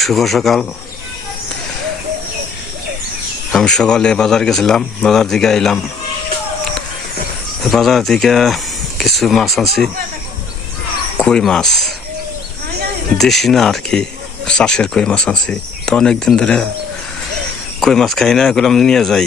শুভ সকাল। আমি সকালে বাজার গেছিলাম, বাজার থেকে এলাম বাজার থেকে কিছু মাছ আনছি, কই মাছ? দেশি না আর কি, চাষের কই মাছ আনছি। তো অনেকদিন ধরে কই মাছ খাই না, এগুলো নিয়ে যাই।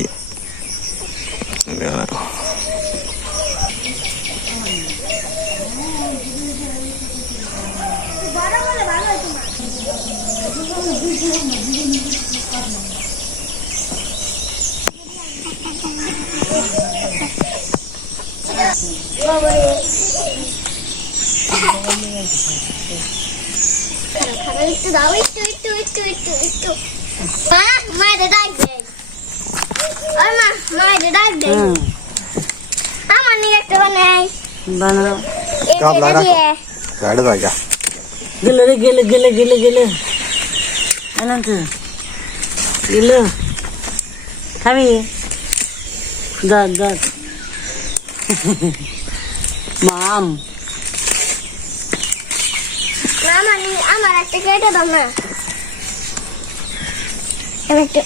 একটু দাও মা ডাক দে মা মায়ের ডাক দে আমার নিয়ে একটা বানাই বানাও রে গেলে গেলে গেলে গেলে অনন্ত গেলে খাবি দাঁত দাঁত মাম। না, আমার একটা কেটে দাও না এবার একটু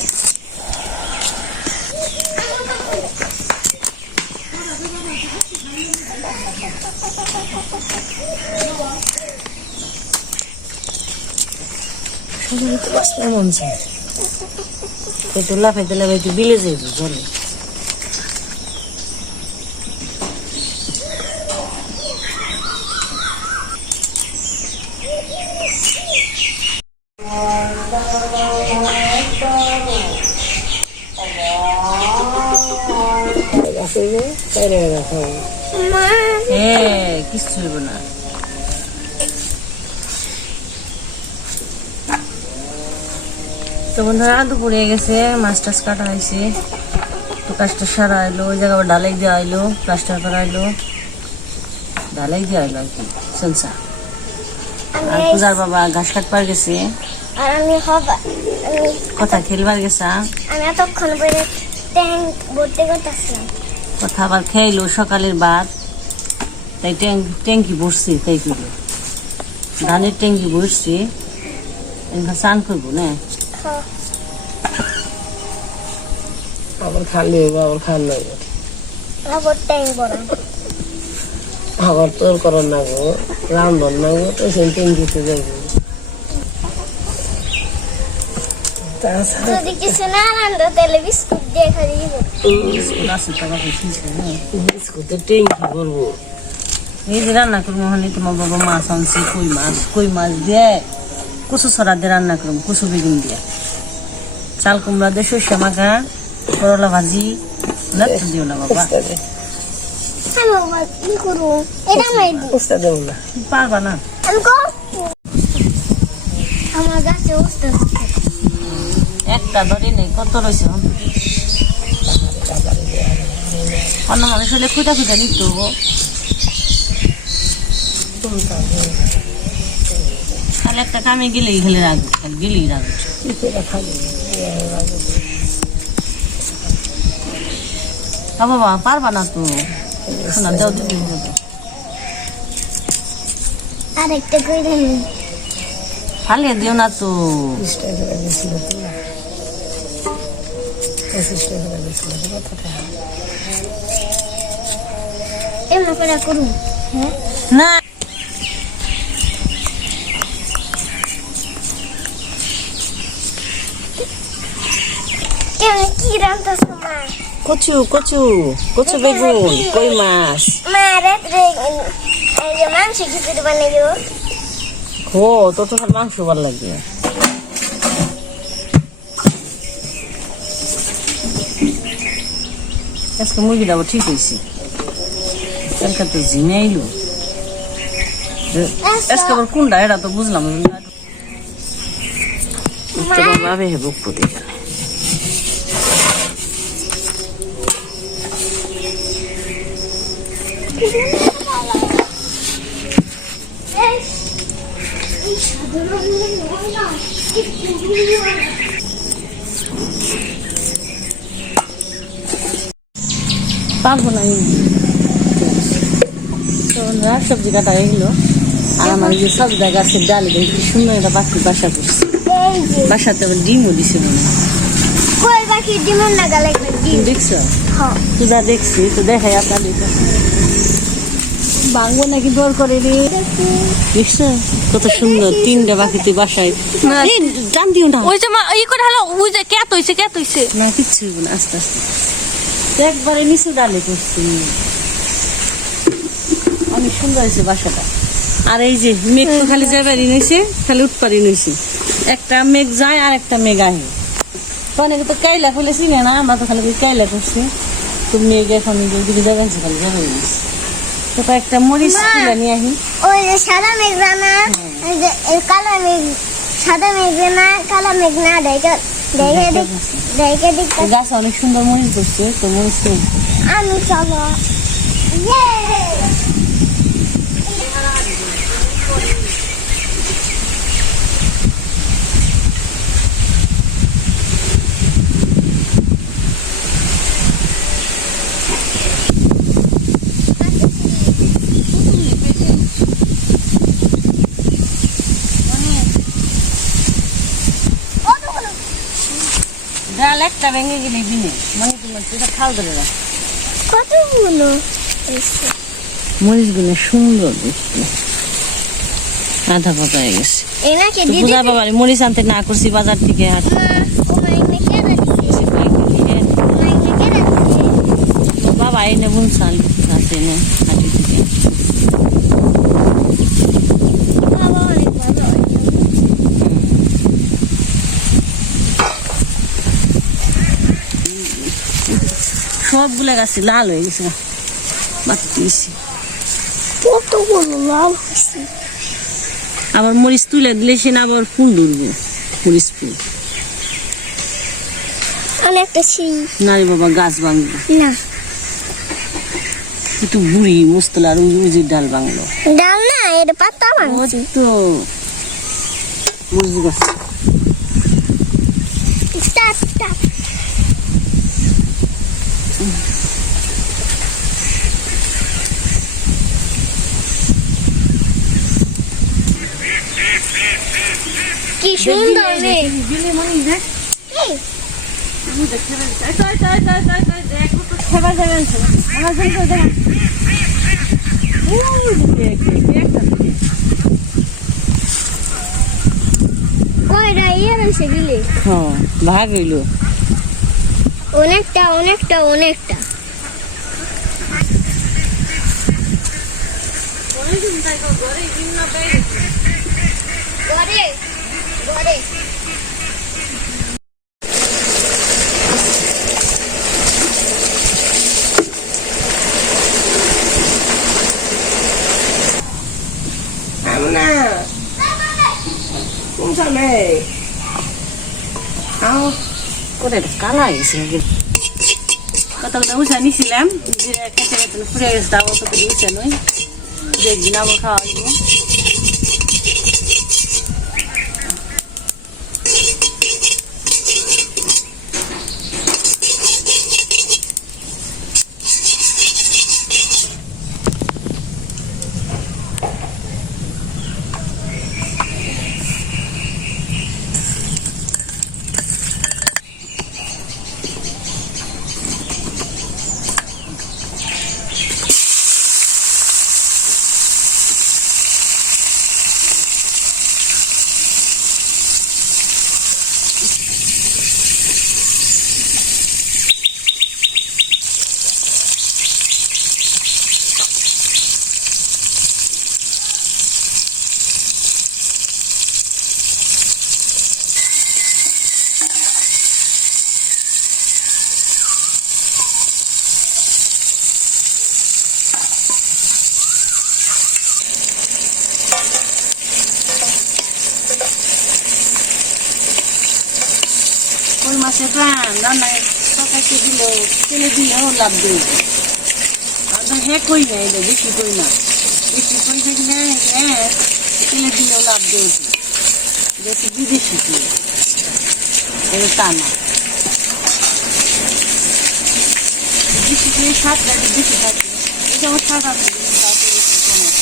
এমন চাই তো লাফাইতে লাফাইতে বিলে যাইব জলে। কিচ্ছু হইব না? দুপুরে গেছে মাছ টাছ কাটা হয়েছে কাজটা সারা এলো জায়গায় ডালাই দেওয়া এলো প্লাস্টার করা এলো ডালাই দেওয়া এলো আর কি শুনছা আর পূজার বাবা ঘাস কাটবার গেছে। আর আমি হবা কথা খেলবার গেছে। আমি এতক্ষণ পরে ট্যাঙ্ক ভর্তি করতেছিলাম। কথা আবার খেইলো সকালের ভাত। তাই ট্যাঙ্ক ট্যাঙ্কি বসছে তাই করল ধানের ট্যাঙ্কি বসছে এখানে স্নান করব না। আবার খালি হইব আবার খান লাগবে আবার ট্যাঙ্ক বড় আবার তোর করার নাগো রান্ধন নাগো তো সেই টেঙ্গিতে যাইব তাছাড়া যদি কিছু না রান্ধো তাহলে বিস্কুট দিয়ে খালি দিব। গাছের টাকা পয়সা না বিস্কুটের টেঙ্কি করব? এই যে রান্না করব হলে তোমার বাবা মাছ আনছে কই মাছ কই মাছ দিয়ে? দিয়ে রান্না করব কচু বেগুন দিয়ে। চাল কুমড়া দিয়ে সর্ষে মাখা করলা ভাজি না দিও না বাবা। পারবা না আমার গাছে উঠতে একটা ধরে নেই কত রয়েছে অন্য মানুষ হলে খুঁটা খুঁটা নিত খালি একটা কামে গেলেই খালি রাখব খালি গেলেই রাখব বাবা পারবা না তো শোনা দেও দিদি আর একটা করে ফালিয়ে দিও না তো না কি রান্তাছ মা কচু কচু কচু বেগুন কই মাছ মাংস খিচুড়ি বানাইও খো তো তো মাংস ভালো লাগবে আজকে মুরগিটা ঠিক হয়েছে কালকে তো জিমে আইলো আজকে আবার কোনটা এটা তো বুঝলাম না। তোমার বাবে হে বুক পারব না তো বন্ধুরা সবজি কাটা হয়ে গেলো। আর আমার যে সবজি গাছের ডাল দেখি সুন্দর একটা পাখি বাসা করছে। বাসাতে আবার ডিমও দিছে মনে হয়। দেখছ? হ্যাঁ। তুই দেখছি তো দেখাই আপনাদের কাছে। ভাঙবো নাকি দর করে রে? দেখছ? কত সুন্দর তিনটা পাখিতে বাসায়। টান দিও না। ওই যে মা ই করে হলো ওই যে ক্যাত হইছে ক্যাত হইছে। না কিচ্ছু না আস্তে আস্তে। একবারে নিচু ডালে করছি অনেক সুন্দর হয়েছে বাসাটা। আর এই যে মেঘ তো খালি যাবারই নইছে খালি উৎপারি নইছে। একটা মেঘ যায় আর একটা মেঘ আহে। তো অনেকে তো কাইলা ফেলে চিনে না আমরা তো খালি কাইলা করছি। তো মেঘ এখন দিকে যাবেন খালি যাবারই নইছে তো কয়েকটা মরিচ। তুলে নিয়ে আহি ওই যে সাদা মেঘনা কালো মেঘ সাদা মেঘনা কালো মেঘনা দেখে দেখে দেখ দেখে দেখ গাছ অনেক সুন্দর মরিচ ধরছে তো মরিচ। আমি চলো ডাল একটা ভেঙে গেলে দিনে। মানে তোমার সেটা খাল ধরে রাখ। কতগুলো? মরিচগুলো সুন্দর দেখতে। আধা পাকা হয়ে গেছে। পূজা বাবার মরিচ আনতে না করছি বাজার থেকে হাট বাবা এনে মাইনে কেডা দিছে কয়েকদিন খেয়ে মাইনে কেডা দিছে তো বাবা এনে বুন চাল আছে না হাটের থেকে বাবা অনেক ভালো হয়েছে। সবগুলা গাছে লাল হয়ে গেছে। মাটি দিয়েছি। কতগুলো লাভ হয়েছে আবার মরিচ তুলে দিলে সে না আবার ফুল ধরবে মরিচ ফুল। অনেকটা ছিল নারী বাবা গাছ ভাঙবে। না। একটু বুড়ি মুস্তলা আর উজির ডাল ভাঙলো। ডাল না এটা পাতা ও তো। মরিচ গাছ। কি সুন্দর খাবার আমার জন্য তো কয়টা ইয়ে রয়েছে গিলে। হ্যাঁ ভাগ হইল। অনেকটা অনেকটা অনেকটা। ঘরে ঘরে। আমনা কোনখানে আও করে কালা গেছে কত কত উঠা নিছিলাম যে খেতে খেতে ফুরে গেছে তাও কত উঠে নয় যে একদিন আবার খাওয়া হইব ওই মাছের প্রাণ রান্নায় পাকাইতে দিল তেলে দিলেও লাভ দেবে হ্যাঁ তো কই না এটা বেশি কই না। বেশি কই না হ্যাঁ তেলে দিলেও লাভ দিয়েছি বেশি বিদেশি তেল। এটা টানা বেশি করে স্বাদ লাগে বেশি থাকে এটা আমার সাত আছে কিন্তু তারপরে একটু কম আছে।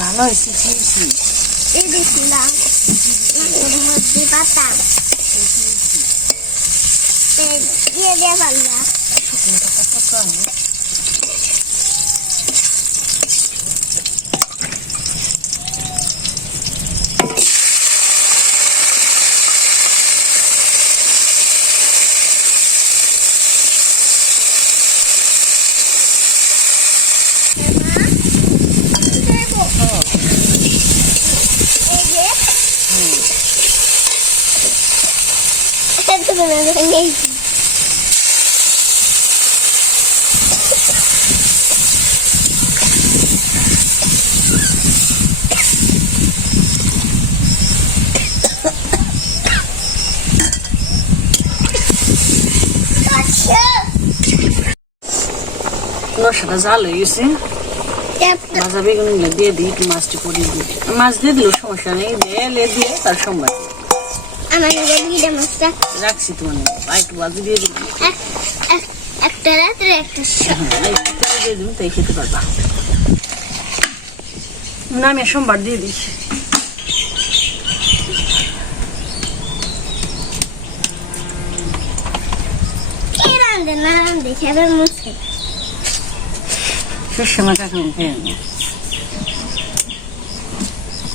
ভালো হয়েছে কি হয়েছে? এই দিছিলাম মাছের মধ্যে পাতা এই দিয়ে দিয়ে পারলাম এই যে এতটুকু না নেই আচ্ছা রসাটা জাল হয়ে গেছে ভাজা বেগুনগুলো দিয়ে দিই মাছটি পরিয়ে দিই মাছ দিয়ে দিলেও সমস্যা নেই দিয়ে দিয়ে তার সময় আমার রাখছি তোমার একটু বাজু দিয়ে দিবি? এক- এক- একটা রাত্রে একটা হ্যাঁ দিয়ে দিবি তাই খেতে পারবা। না আমি সোমবার দিয়ে নেব।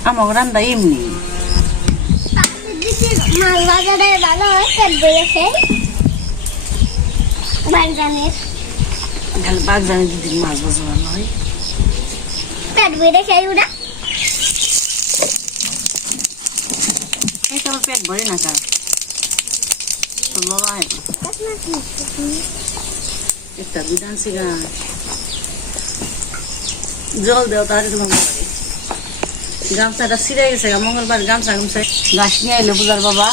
আমার রান্না এমনি। মাছ বাজারে ভালো পেট বেড়েছে বাগদানের। খালি বাগদানে দিদির মাছ ভালো হয় পেট বেড়ে খাই ওরা আমার পেট ভরে না কার? তো বাবা একটা বিধান সিগা জল দেও তাহলে তোমার গামছাটা ছিঁড়ে গেছে গা, মঙ্গলবার গামছা গামছা গাছ নিয়ে এলো পূজার বাবা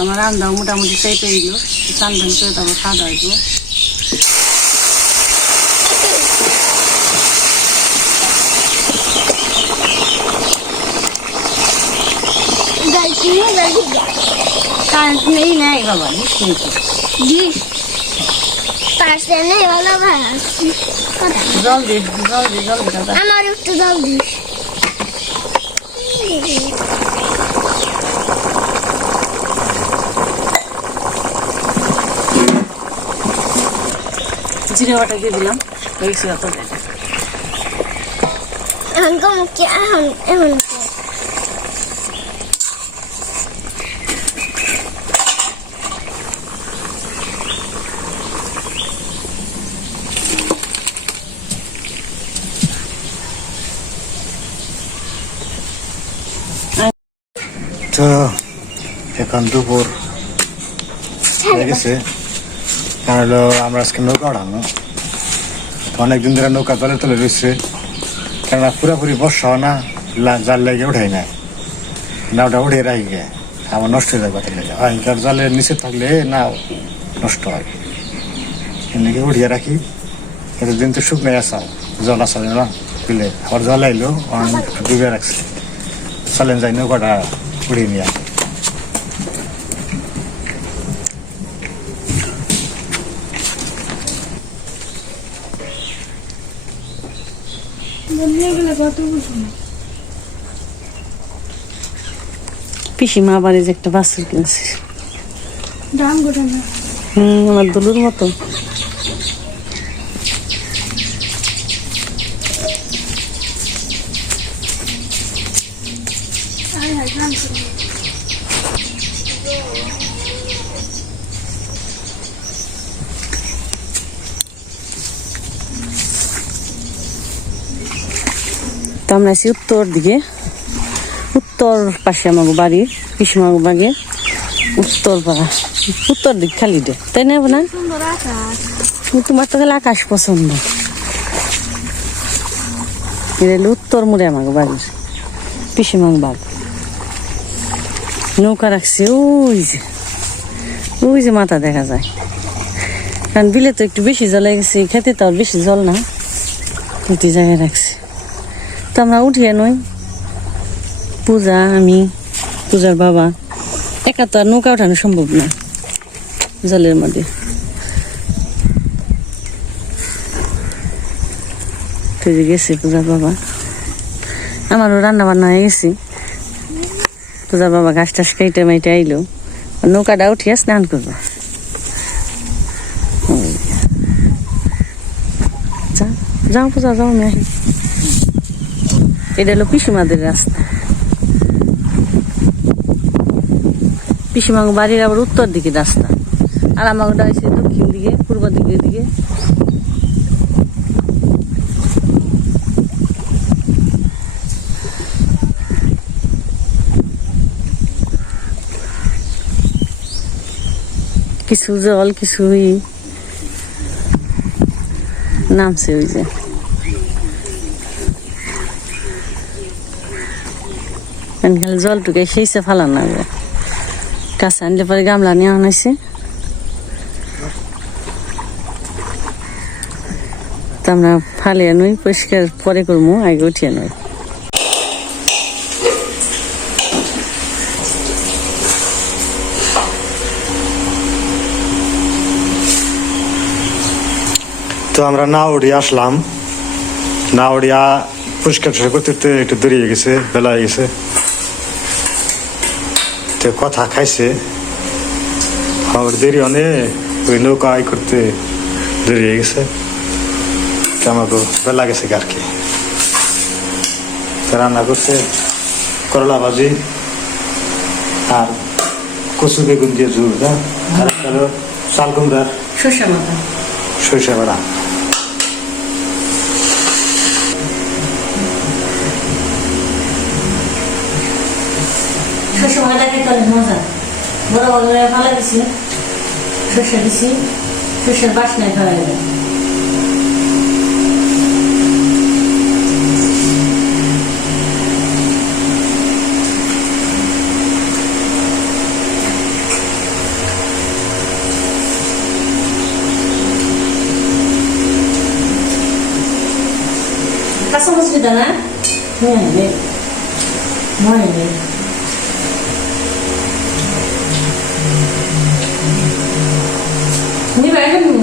আমার রান্না মোটামুটি চাইতে এলো চান ধান করে তারপর খাওয়া দাওয়া হইল গলতি গলতি কারেন্ট নেই নাই বাবা বৃষ্টি হইতো ডিশ পাশে নেই ভালো ভালো কথা জল দে জল দে জল দে দাদা আমার একটু জল দিস জিরে বাটা দিয়ে দিলাম। এই সিরাপটা এখন এখন এখন তো এখন দুপুর। হয়ে গেছে। কারণ হলো আমরা আজকে নৌকা উড়ানো অনেকদিন ধরে নৌকা তলে তলে রয়েছে। কেননা পুরোপুরি বর্ষা হয় না জাল লেগে উঠাই না নাওটা উঠে রাখি গে আমার নষ্ট হয়ে যাবে আগেকার জালের নিচে থাকলে নাও নষ্ট হয়। এমনিকে উঠিয়ে রাখি। এতদিন তো শুকনো আসা জল আসা না। বিলে আবার জল আইলো অনেক ডুবে রাখছে। চলেন যাই নৌকাটা উড়িয়ে নিয়ে আসি। পিসিমা বাড়ি যে একটা বাছুর কিনছে। হুম আমার দুলুর মতো। আমরা আছি উত্তর দিকে। উত্তর পাশে আমার বাড়ি পিসিমার বাড়ি উত্তর পাড়া। উত্তর দিক খালি দে। তাই না না তোমার তো আকাশ পছন্দ। এটা উত্তর মোড়ে আমার বাড়ির। পিসিমার বাড়ি। নৌকা রাখছি, ওই যে ওই যে মাথা দেখা যায়। কারণ বিলে তো একটু বেশি জল গেছে খেতে তো আর বেশি জল না। দুটি জায়গায় রাখছি। তো আমরা উঠিয়ে নই। পূজা, আমি, পূজার বাবা। একা তো আর নৌকা ওঠানো সম্ভব না, জলের মধ্যে। গেছে পূজার বাবা। আমারও রান্না বান্না হয়ে গেছি। পূজা বাবা ঘাস টাস কেটে মেটে আইলো। নৌকাটা উঠিয়া স্নান করব। যাও পূজা, যাও আহি। এটা হলো পিসিমাদের রাস্তা। পিসিমার বাড়ির আবার উত্তর দিকে রাস্তা। আর আমাকে হয়েছে দক্ষিণ দিকে, পূর্ব দিকে দিকে। কিছু জল, কিছু নামছে ওই যে। খালি জলটুকে সেইসে ফালান না কাছে আনলে পরে গামলা নিয়ে আনাইছে তো আমরা ফালিয়ে নই পরিষ্কার পরে করব আগে উঠিয়ে নই তো আমরা না উড়িয়ে আসলাম। না উড়িয়া পরিষ্কার করতে একটু দেরি হয়ে গেছে বেলা হয়ে গেছে। তো কথা খাইছে। আর দেরি অনেক ওই নৌকা আই করতে দেরি হয়ে গেছে। তো আমাকে বেলা গেছে আর কি। রান্না করছে করলা ভাজি আর কচু বেগুন দিয়ে ঝুল হ্যাঁ? আর একটা হলো চাল কুমড়ার শস্য সরিষা বেড়া শস্য মাথা খেতে অনেক মজা? বড় বড় ফালা দিছি। শস্য দিছি, শস্যের বাসনায় খাওয়া যায় কাঁচামরিচ দিদা না হ্যাঁ নে মনে নেই। Megan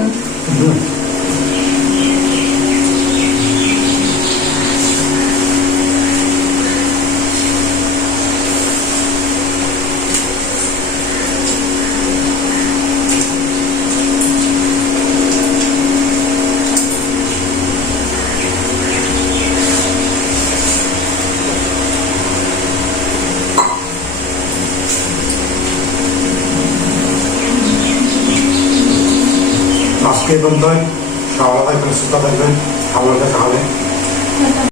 এখন নিবা আজকে বন্ধ